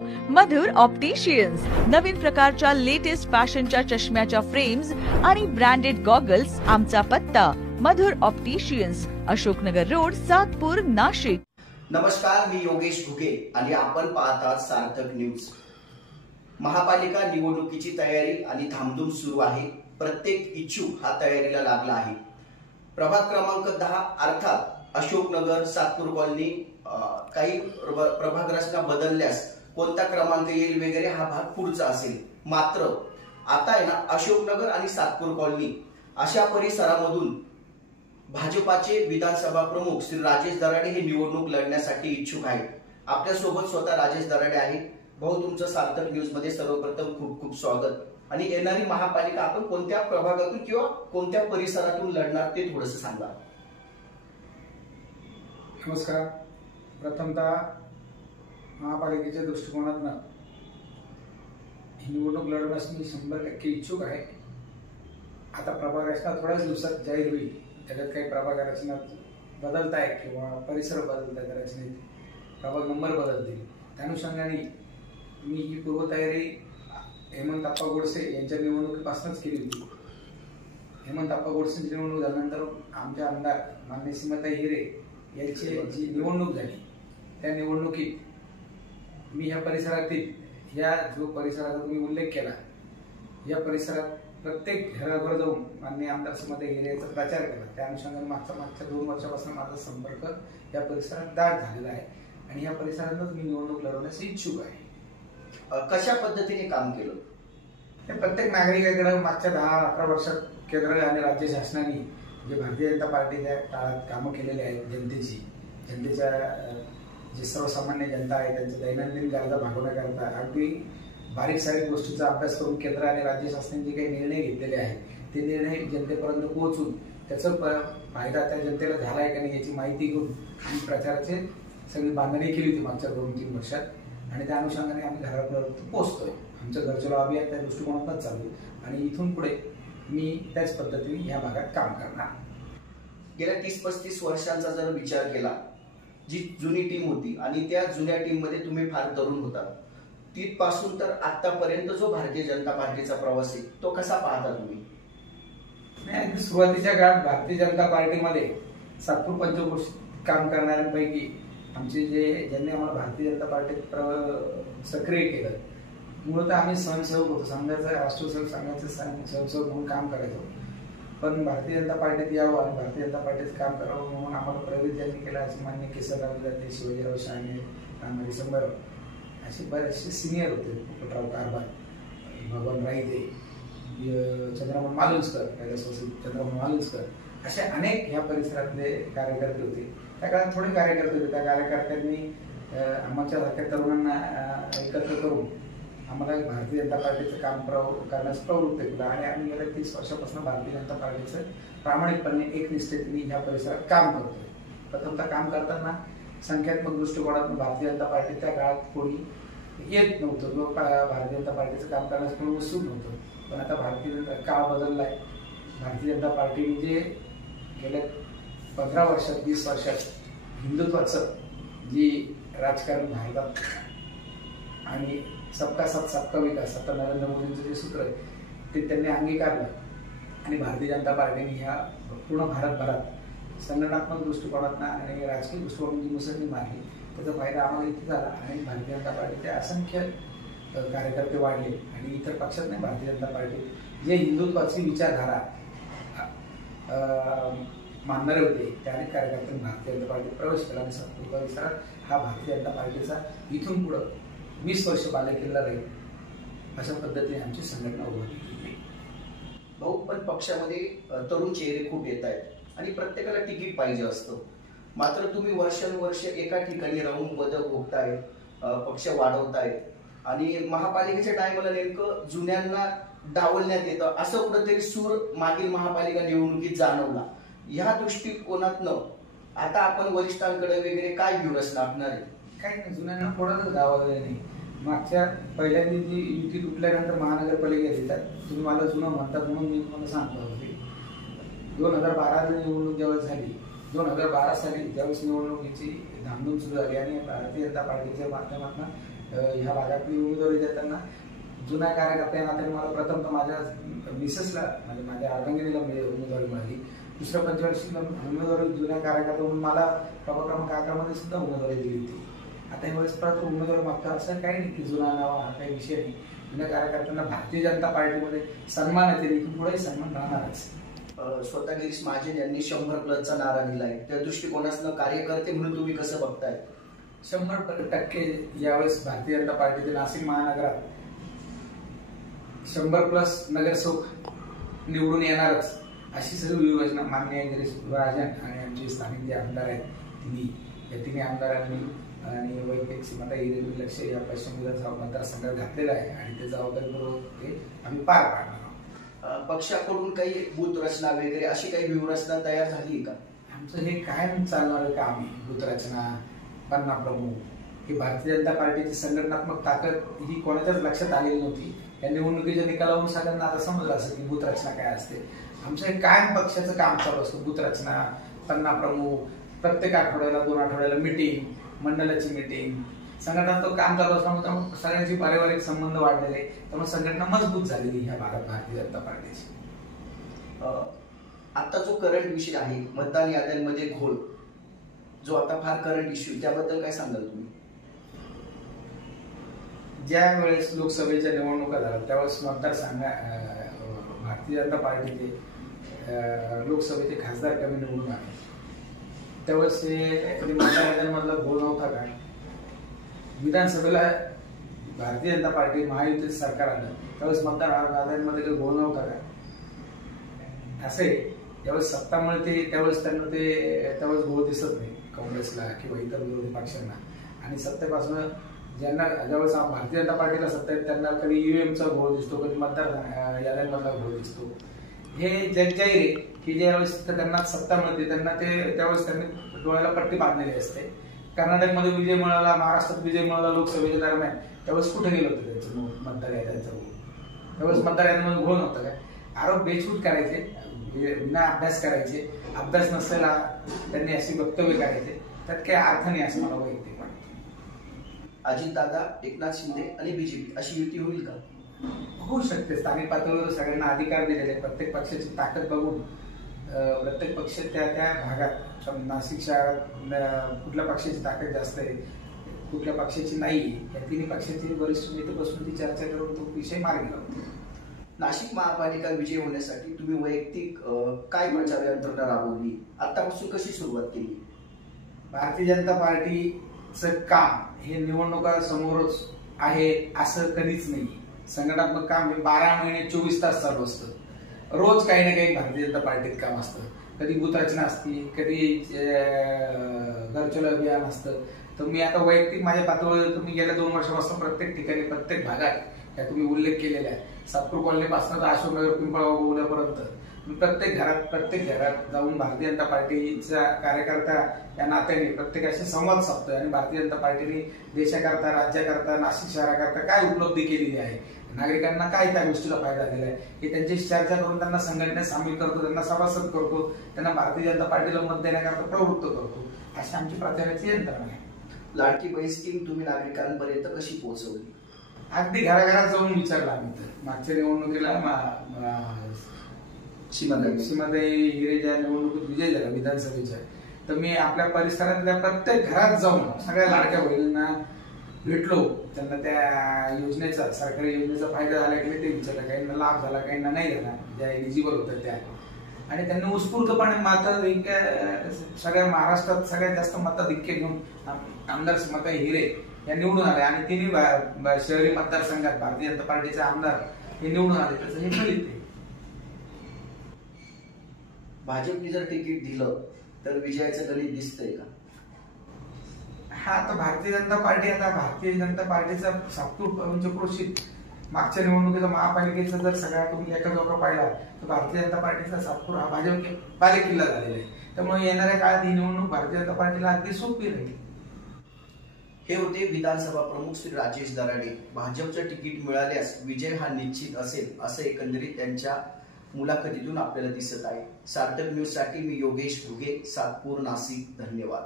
मधुर opticians नवीन प्रकारच्या latest फॅशनच्या चष्म्याच्या frames आणि ब्रँडेड गॉगल्स। आमचा पत्ता मधुर ऑप्टिशियन्स, अशोकनगर रोड, सातपूर, नाशिक। नमस्कार, मी योगेश भुके आणि आपण पाहतात सार्थक न्यूज। महापालिका निवडणुकीची तयारी आणि धामधूम सुरू आहे। प्रत्येक इच्छुक हा तयारीला लागला आहे। प्रभाग क्रमांक 10 अर्थात अशोकनगर सातपूर कॉलनी काही प्रभाग रचना बदलल्यास कोणता क्रमांक येईल वगैरे हा भाग पुढचा असेल। मात्र आता आहे ना, अशोकनगर आणि सातपूर कॉलनी अशा परिसरामधून भाजपाचे विधानसभा प्रमुख श्री राजेश दराडे हे निवडणूक लढण्यासाठी इच्छुक आहेत। आपल्या सोबत स्वतः राजेश दराडे आहेत। भाऊ, तुमचं सार्थक न्यूज मध्ये सर्वप्रथम खूप खूप स्वागत। आणि येणारी महापालिका आपण कोणत्या प्रभागातून किंवा कोणत्या परिसरातून लढणार ते थोडंसं सांगा। नमस्कार। प्रथमतः महापालिकेच्या दृष्टिकोनातून ही निवडणूक लढवण्यास मी 100% इच्छुक आहे। आता प्रभाग रचना थोड्याच दिवसात जाहीर होईल। त्याच्यात काही प्रभाग रचना बदलत आहे किंवा परिसर बदलत आहे, रचनेत प्रभाग नंबर बदलतील। त्या अनुषंगाने मी ही पूर्वतयारी हेमंतप्पा गोडसे यांच्या निवडणुकीपासूनच केली होती। हेमंतप्पा गोडसेंची निवडणूक झाल्यानंतर आमचे आमदार माननीय सीमाताई हिरे यांची जी निवडणूक झाली, त्या निवडणुकीत मी या परिसरातील जो परिसराचा तुम्ही उल्लेख केला, या परिसरात प्रत्येक घराघर जाऊन माननीय आमदार सीमाताई हिरे यांचा प्रचार केला। त्या अनुषंगाने मागच्या 2 वर्षापासून माझा संपर्क या परिसरात दाट झालेला आहे आणि या परिसरातच मी निवडणूक लढवण्यास इच्छुक आहे। कशा पद्धतीने काम केलं हे प्रत्येक नागरिकाकडे मागच्या 10-11 वर्षात केंद्र आणि राज्य शासनाने जे भारतीय जनता पार्टीच्या काळात कामं केलेली आहेत, जनतेच्या जे सर्वसामान्य जनता आहे त्यांच्या दैनंदिन गरजा भागवण्याकरता अगदी बारीक सारीक गोष्टींचा अभ्यास करून केंद्र आणि राज्य शासनाने जे काही निर्णय घेतलेले आहेत, ते निर्णय जनतेपर्यंत पोहोचून त्याचा फायदा त्या जनतेला झाला आहे का नाही याची माहिती घेऊन आणि प्रचाराची सगळी बांधणी केली होती मागच्या 2-3 वर्षात। आणि त्या अनुषंगाने आम्ही घरापर्यंत पोहोचतोय। आमचं घरचलो अभियान त्या दृष्टिकोनातूनच चालू आणि इथून पुढे मी त्याच पद्धतीने या भागात काम करणार। गेल्या 30-35 वर्षांचा जर विचार केला, जी जुनी टीम होती आणि त्या जुन्या टीम मध्ये तुम्ही फार तरुण होता, तिथपासून तर आतापर्यंत जो भारतीय जनता पार्टीचा प्रवास आहे तो कसा पाहता तुम्ही? नाही, सुरुवातीच्या काळात भारतीय जनता पार्टीमध्ये सातपूर पंचक्रोशीत काम करणाऱ्यांपैकी आमचे ज्यांनी आम्हाला भारतीय जनता पार्टीत सक्रिय केलं, मूळतः आम्ही स्वयंसेवक होतो। संघाचा राष्ट्रसेवक संघाचे स्वयंसेवक म्हणून काम करायचो। पण भारतीय जनता पार्टीत यावं आणि भारतीय जनता पार्टीत काम करावं म्हणून आम्हाला प्रेरित ज्यांनी केलं असे मान्य केसरराव विद्यार्थी, शिवाजीराव शहाणे, रामहरी संभाराव असे बरेचसे सिनियर होते। पोपटराव कारभार, भगवान राईते, चंद्रमोहन मालुसकर, चंद्रमोहन मालुसकर असे अनेक ह्या परिसरातले कार्यकर्ते होते। त्या काळात थोडे कार्यकर्ते होते। त्या कार्यकर्त्यांनी आमच्या सारख्या तरुणांना एकत्र करून आम्हाला भारतीय जनता पार्टीचं काम करण्यास प्रवृत्त केलं आणि आम्ही गेल्या 30 वर्षापासून भारतीय जनता पार्टीचं प्रामाणिकपणे एकनिष्ठतेने ह्या परिसरात काम करतोय। प्रथमतः काम करताना संख्यात्मक दृष्टिकोनातून भारतीय जनता पार्टी त्या काळात कोणी येत नव्हतं किंवा भारतीय जनता पार्टीचं काम करण्यास कोणी उत्सुक नव्हतं। पण आता भारतीय जनता काळ बदललाय। भारतीय जनता पार्टीने जे गेल्या 15 वर्षात 20 वर्षात हिंदुत्वाचं जी राजकारण भारतात आणि सबका साथ सबका विकास आता नरेंद्र मोदींचं जे सूत्र आहे ते त्यांनी अंगीकारलं आणि भारतीय जनता पार्टीने ह्या पूर्ण भारतभरात संघटनात्मक दृष्टिकोनातून आणि राजकीय दृष्टिकोनातून जी मुसंडी मारली त्याचा फायदा आम्हाला इथे झाला आणि भारतीय जनता पार्टीचे असंख्य कार्यकर्ते वाढले आणि इतर पक्षात नाही, भारतीय जनता पार्टीत जे हिंदुत्वाची विचारधारा मानणारे होते त्या अनेक कार्यकर्त्यांनी भारतीय जनता पार्टीत प्रवेश केला आणि सातपूर परिसरात हा भारतीय जनता पार्टीचा इथून पुढं 20 वर्ष बालेकिल्ला राहील अशा पद्धतीने आमची संघटना उभारली। भाऊ, पण पक्षामध्ये तरुण चेहरे खूप येत आहेत आणि प्रत्येकाला तिकीट पाहिजे असतं। मात्र तुम्ही वर्षानुवर्ष एका ठिकाणी राहून पदक भोगताय, पक्ष वाढवतायत आणि महापालिकेच्या टायमाला नेमकं जुन्यांना डावलण्यात येतं असं कुठेतरी सूर मागील महापालिका निवडणुकीत जाणवला। ह्या दृष्टिकोनातनं आता आपण वरिष्ठांकडे वगैरे काय व्यूहरचना आखणार आहे? काही नाही, जुन्यांना कोणालाच डावलले नाही। मागच्या पहिल्यांदा जी युती तुटल्यानंतर महानगरपालिका येतात, तुम्ही मला जुनं म्हणतात म्हणून मी तुम्हाला सांगतो। 2012 निवडणूक जेव्हा झाली, 2012 साली ज्यावेळेस निवडणुकीची धामधूम सुरू झाली आणि भारतीय जनता पार्टीच्या माध्यमातून ह्या भागातली उमेदवारी देताना जुन्या कार्यकर्त्या नात्याने मला प्रथम माझ्या मिसेसला म्हणजे माझ्या अर्धांगिनीला उमेदवारी मिळाली. दुसऱ्या पंचवार्षिक उमेदवारी जुन्या कार्यकर्ता म्हणून मला प्रभाग क्रमांक 11 मध्ये सुद्धा उमेदवारी दिली होती. आता यावेळेस परत उमेदवारी मागतो असं काही नाही की जुना नाव हा काही विषय नाही. जुन्या कार्यकर्त्यांना भारतीय जनता पार्टीमध्ये सन्मान आहे, पुढेही सन्मान राहणारच. स्वतः गिरीश महाजन यांनी 100+ नारा दिलाय. त्या दृष्टिकोनातून कार्यकर्ते म्हणून तुम्ही कसं बघताय? 100% यावेळेस भारतीय जनता पार्टीचे नाशिक महानगरात 100+ नगरसेवक निवडून येणारच अशी सर्व योजना माननीय गिरीश महाजन आणि आमचे स्थानिक जे आमदार आहेत या तिन्ही आमदारांनी आणि वैयक्तिक सीमाता हिरे लक्ष या पश्चिम विधानसभा मतदारसंघात घातलेला आहे आणि ते जबाबदारीपूर्वक ते आम्ही पार पाडणार आहोत. पक्षाकडून काही बूथ रचना वगैरे अशी काही व्यूहरचना तयार झाली का? आमचं हे कायम चालणार काम आहे. बूथ रचना, पन्ना प्रमुख, ही भारतीय जनता पार्टीची संघटनात्मक ताकद ही कोणाच्याच लक्षात आलेली नव्हती. या निवडणुकीच्या निकालावरून सगळ्यांना आता समजलं असं की बूथ रचना काय असते. आमचं हे कायम पक्षाचं काम चालू असतं. बूथ रचना, पन्ना प्रमुख, प्रत्येक आठवड्याला 2 आठवड्याला मिटिंग, मंडळाची मिटिंग, संघटनाचं काम चालू असल्यामुळे सगळ्यांची पारिवारिक संबंध वाढलेले, त्यामुळे संघटना मजबूत झालेली ह्या भागात भारतीय जनता पार्टीची. आता जो करंट विषय आहे मतदान याद्यांमध्ये घोळ, जो आता फार करंट इश्यू, त्याबद्दल काय सांगाल तुम्ही? ज्या वेळेस लोकसभेच्या निवडणुका झाल्या त्यावेळेस भारतीय जनता पार्टीचे लोकसभेचे खासदार कमी निवडून आले. त्यावेळेस मतदार याद्यांमधला घोळ नव्हता का? विधानसभेला भारतीय जनता पार्टी महायुतीचं सरकार आलं त्यावेळेस मतदार याद्यांमध्ये काही घोळ नव्हता का? असे त्यावेळेस सत्ता मिळते त्यावेळेस त्यांना त्यावेळेस घोळ दिसत नाही काँग्रेसला किंवा इतर विरोधी पक्षांना. आणि सत्तेपासून ज्यांना ज्यावेळेस भारतीय जनता पार्टीला सत्ता आहे त्यांना कधी ईव्हीएमचा घोळ दिसतो, कधी मतदार याद्यांमधला घोळ दिसतो. हे जगजाहीर आहे की ज्यावेळेस त्यांना सत्ता मिळते त्यांना त्यावेळेस त्यांनी डोळ्याला पट्टी बांधलेली असते. कर्नाटकमध्ये विजय मिळाला, महाराष्ट्रात विजय मिळाला लोकसभेच्या दरम्यान, त्यावेळेस कुठे गेलं होतं त्यांचं मतदार याद्यांचा घोळ? त्यावेळेस मतदार याद्यांमध्ये घोळ नव्हता काय? आरोप बेछूट करायचे, विना अभ्यास करायचे, अभ्यास नसलेला त्यांनी अशी वक्तव्य करायचे, त्यात काही अर्थ नाही असं मला वैयक्तिक वाटतं. अजितदादा, एकनाथ शिंदे आणि बीजेपी अशी युती होईल का? होऊ शकते. स्थानिक पातळीवर सगळ्यांना अधिकार दिलेले, प्रत्येक पक्षाची ताकद बघून प्रत्येक पक्ष त्या भागात नाशिक शहरात कुठल्या पक्षाची ताकद जास्त आहे, कुठल्या पक्षाची नाही, या तिन्ही पक्षाची वरिष्ठ नेते बसून ती चर्चा करून तो विषय मार्गी लावतो. नाशिक महापालिका विजय होण्यासाठी तुम्ही वैयक्तिक काय प्रचार यंत्रणा राबवली? आतापासून कशी सुरुवात केली? भारतीय जनता पार्टीचं काम हे निवडणुका समोरच आहे असं कधीच नाही. संघटनात्मक काम हे 12 महिने 24 तास चालू असतं. रोज काही ना काही भारतीय जनता पार्टीत काम असतं. कधी बूथ रचना असते, कधी घरचल अभियान असतं. तर मी आता वैयक्तिक माझ्या पातळीवर तुम्ही गेल्या 2 वर्षापासून प्रत्येक ठिकाणी प्रत्येक भागात या तुम्ही उल्लेख केलेला आहे. सातपूर कॉलनीपासून तर अशोकनगर पिंपळगाव बोलल्यापर्यंत मी प्रत्येक घरात जाऊन भारतीय जनता पार्टीचा कार्यकर्ता या नात्याने प्रत्येकाशी संवाद साधतोय आणि भारतीय जनता पार्टीने देशाकरता, राज्याकरता, नाशिक शहराकरता काय उपलब्धी केलेली आहे, नागरिकांना काय त्या गोष्टीला फायदा दिलाय हे त्यांच्याशी चर्चा करून त्यांना संघटनेत सामील करतो, त्यांना सभासद करतो, त्यांना भारतीय जनता पार्टीला मत देण्याकरता प्रवृत्त करतो. अशी आमची प्रचाराची यंत्रणा आहे. लाडकी बहीण स्कीम तुम्ही नागरिकांपर्यंत कशी पोहोचवली? अगदी घराघरात जाऊन विचारला आम्ही. तर मागच्या निवडणुकीला सीमाताई हिरे ज्या निवडणुकीत विजय झाला विधानसभेच्या, तर मी आपल्या परिसरातल्या प्रत्येक घरात जाऊन सगळ्या लाडक्या बहिणींना भेटलो, त्यांना त्या योजनेचा, सरकारी योजनेचा फायदा झाला की ते विचारलं. काहींना लाभ झाला, काहींना नाही झाला, ज्या एलिजिबल होत्या त्या. आणि त्यांनी उत्स्फूर्तपणे सगळ्या महाराष्ट्रात सगळ्यात जास्त मताधिक्य घेऊन आमदार सीमाताई हिरे या निवडून आल्या आणि तिन्ही शहरी मतदारसंघात भारतीय जनता पार्टीचे आमदार हे निवडून आले. त्याचं हे फलित आहे. भाजपने जर तिकीट दिलं तर विजयाचं गणित दिसतंय का? हा, आता भारतीय जनता पार्टीचा सातपूर पंचक्रोशीत मागच्या निवडणुकीचा महापालिकेचा जर सगळ्या तुम्ही लेखाजोखा पाहिला तर भारतीय जनता पार्टीचा सातपूर हा भाजप बालेकिल्ला झालेला आहे. त्यामुळे येणाऱ्या काळात ही निवडणूक भारतीय जनता पार्टीला अगदी सोपी राहील. हे होते विधानसभा प्रमुख श्री राजेश दराडे. भाजपचं तिकीट मिळाल्यास विजय हा निश्चित असेल असं एकंदरीत त्यांच्या मुलाखतीतून आपल्याला दिसत आहे. सार्थक न्यूज साठी मी योगेश भुगे, सातपूर, नाशिक. धन्यवाद.